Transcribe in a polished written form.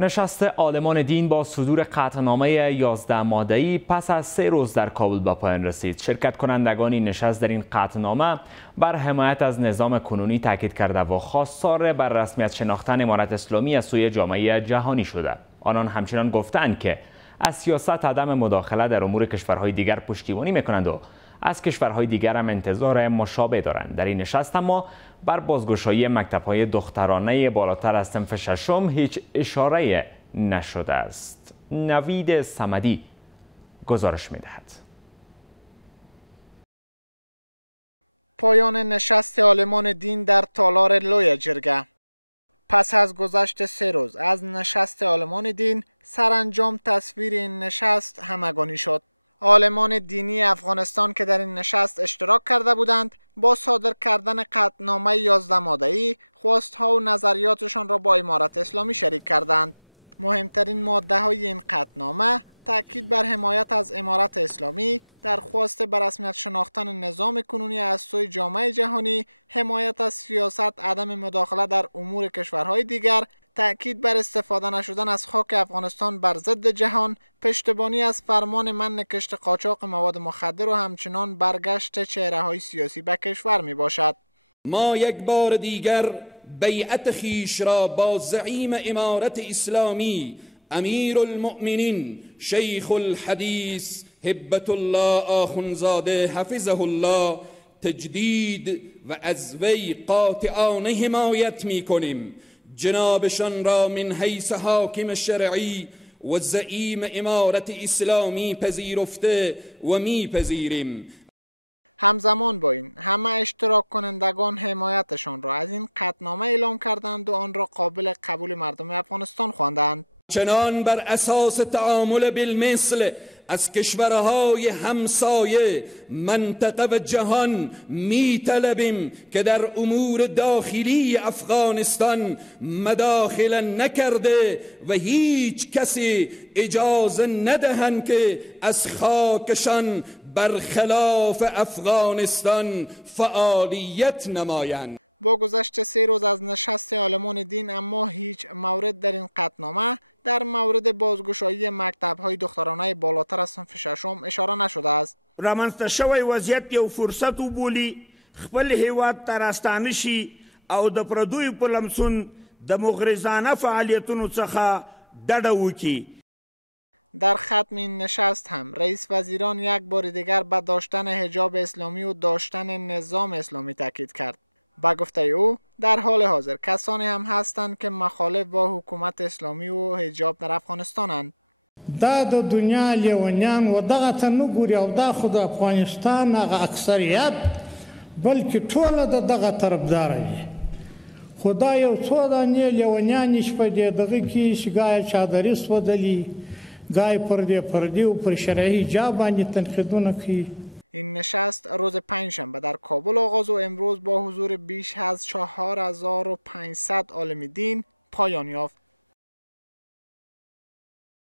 نشست عالمان دین با صدور قطعنامه 11 ماده‌ای پس از 3 روز در کابل به پایان رسید. شرکت کنندگان این نشست در این قطعنامه بر حمایت از نظام کنونی تاکید کرده و خواستار بر رسمیت شناختن امارت اسلامی از سوی جامعه جهانی شده. آنان همچنان گفتند که از سیاست عدم مداخله در امور کشورهای دیگر پشتیبانی میکنند و از کشورهای دیگر هم انتظار مشابه دارند. در این نشست اما بر بازگشایی مکتب‌های دخترانه بالاتر از صنف ششم هیچ اشاره نشده است. نوید صمدی گزارش می‌دهد. پایان نشست عالمان دین در تالار لوی جرگه. پس از گذشت 3 روز از نشست عالمان دین، سرانجام تصویر این نشست همگانی شد. عالمان دینی افغانستان که در این نشست اشتراک کرده بودند، با صادر کردن قطعنامه 11 ماده‌ای خواستها و نظریاتشان را با امارت اسلامی شریک کردند. مهمترین ماده‌های این قطعنامه تأکید بر حمایت از امارت اسلامی، درخواست بر رسمیت شناختن نظام کنونی از سوی جامعه جهانی، حمایت از سیاست عدم مداخله در امور کشورهای دیگر، تأکید بر استفاده نشدن از خاک افغانستان بر ضد جهان، پشتیبانی از فرمان من کشت قاچاق مواد مخدر و همچنان برگشت چهره‌های سیاسی به کشور می باشد. ما یک بار دیگر بیعت خیش را با زعیم امارت اسلامی امیر المؤمنین شیخ الحدیث هبت الله آخونزاده حفظه الله تجدید و از وی قاطعانه حمایت می کنیم. جنابشان را من حیث حاکم شرعی و زعیم امارت اسلامی پذیرفته و میپذیریم. همزمان با این همه اشتراک کنندگان حمایتشان را از این قطعنامه اعلام کردند و آن را قابل قبول مردم افغانستان خواندند. چنان بر اساس تعامل بالمثل از کشورهای همسایه منطقه و جهان می طلبیم که در امور داخلی افغانستان مداخله نکرده و هیچ کسی اجازه ندهند که از خاکشان برخلاف افغانستان فعالیت نمایند. با گذشت 3 روز از نشست عالمان دین اما هیچ مورد در این قطعنامه در مورد بازگشایی مکتب‌های دخترانه بالاتر از صنف ششم اشاره نشده است. رامنځته شوی وضعیت یو فرصت وبولي خپل هیواد ته راستانه شي او د پردیو په لمسون د مغرضانه فعالیتونو څخه ډډه وکړي. در ختم این نشست هم رئیس وزیران یک بار دیگر به داشتن حجاب اسلامی و داشتن نظام اسلامی تاکید کرد. با گفته او در حال حاضر کسانی هم هستند که مخالف با حکومت اسلامی و حجاب در افغانستانند. دا د دنیا لیونیان و دغه ته نه ګوري او دا خو د افغانستان هغه اکثریت بلکې ټوله د دغه طرفداره دي. خو دا یو څو دانې لیونیان چې په دې دغه کې چې ګایه چادري سودلي ګای پردې و پر شرعي حجاب باندې تنقیدونه کوي. این نشست روز پنجشنبه در کابل آغاز و امروز با حضور بیش از 4500 عالم دین پایان یافت.